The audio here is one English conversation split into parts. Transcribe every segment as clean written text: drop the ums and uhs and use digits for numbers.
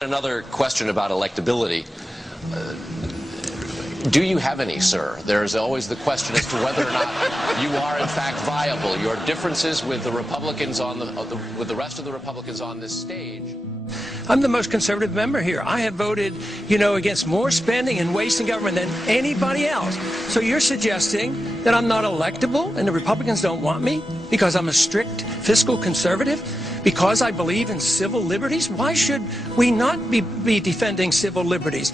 Another question about electability. Do you have any, sir? There's always the question as to whether or not you are in fact viable. Your differences with the Republicans with the rest of the Republicans on this stage. I'm the most conservative member here. I have voted, against more spending and wasting government than anybody else. So you're suggesting that I'm not electable and the Republicans don't want me because I'm a strict fiscal conservative? Because I believe in civil liberties? Why should we not be defending civil liberties?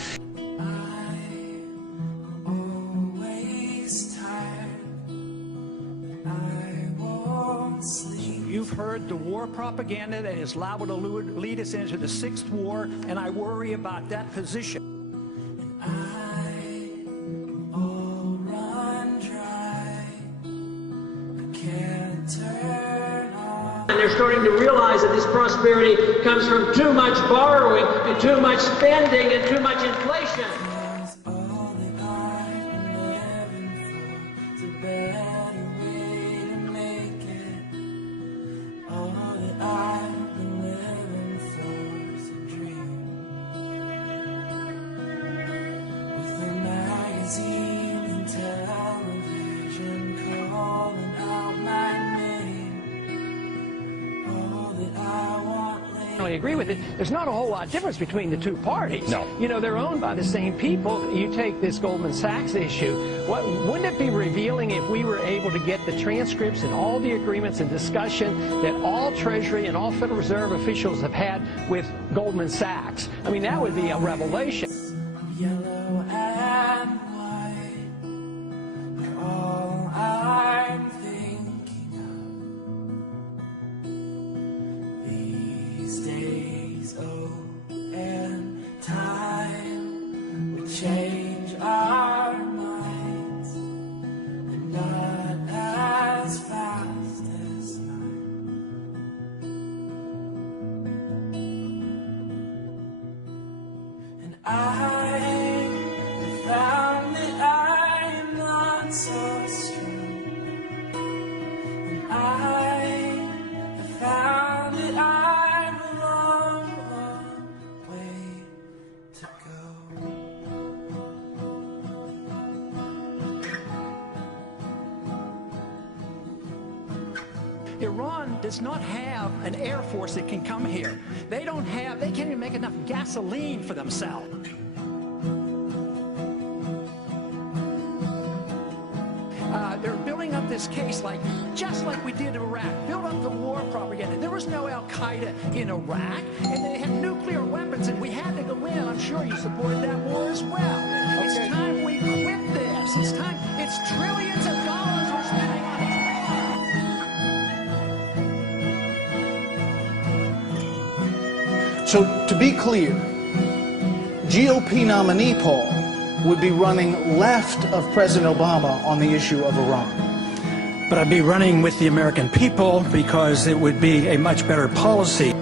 You've heard the war propaganda that is liable to lead us into the sixth war, and I worry about that position. And they're starting to realize that this prosperity comes from too much borrowing and too much spending and too much inflation. I agree with it. There's not a whole lot of difference between the two parties. No. They're owned by the same people. You take this Goldman Sachs issue. Wouldn't it be revealing if we were able to get the transcripts and all the agreements and discussion that all Treasury and all Federal Reserve officials have had with Goldman Sachs? I mean, that would be a revelation. Yellow and white, you're all I'm thinking of. These days, and time will change our minds, and not as fast as night. And I found that I'm not so strong, and I have found that I'm a long, long way to go. Iran does not have an air force that can come here. They can't even make enough gasoline for themselves. They're building up this case just like we did in Iraq. Build up the war propaganda. There was no Al-Qaeda in Iraq, and they had nuclear weapons, and we had to go in. I'm sure you supported that war as well. Okay. It's time we quit this. It's time. It's trillions of dollars we're spending on this war. So, to be clear, GOP nominee Paul would be running left of President Obama on the issue of Iran. But I'd be running with the American people because it would be a much better policy.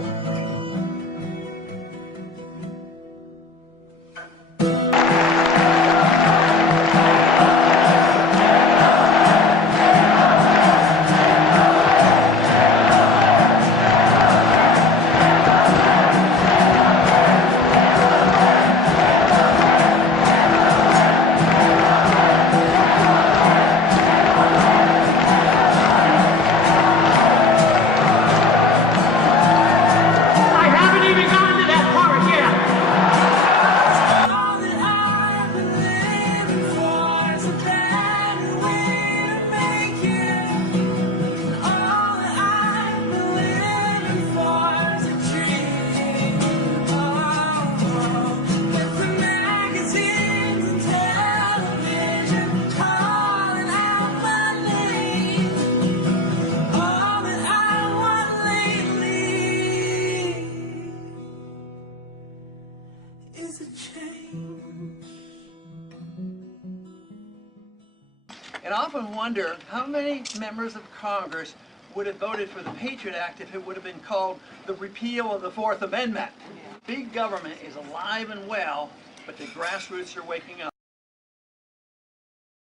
And I often wonder how many members of Congress would have voted for the Patriot Act if it would have been called the repeal of the Fourth Amendment. Big government is alive and well, but the grassroots are waking up.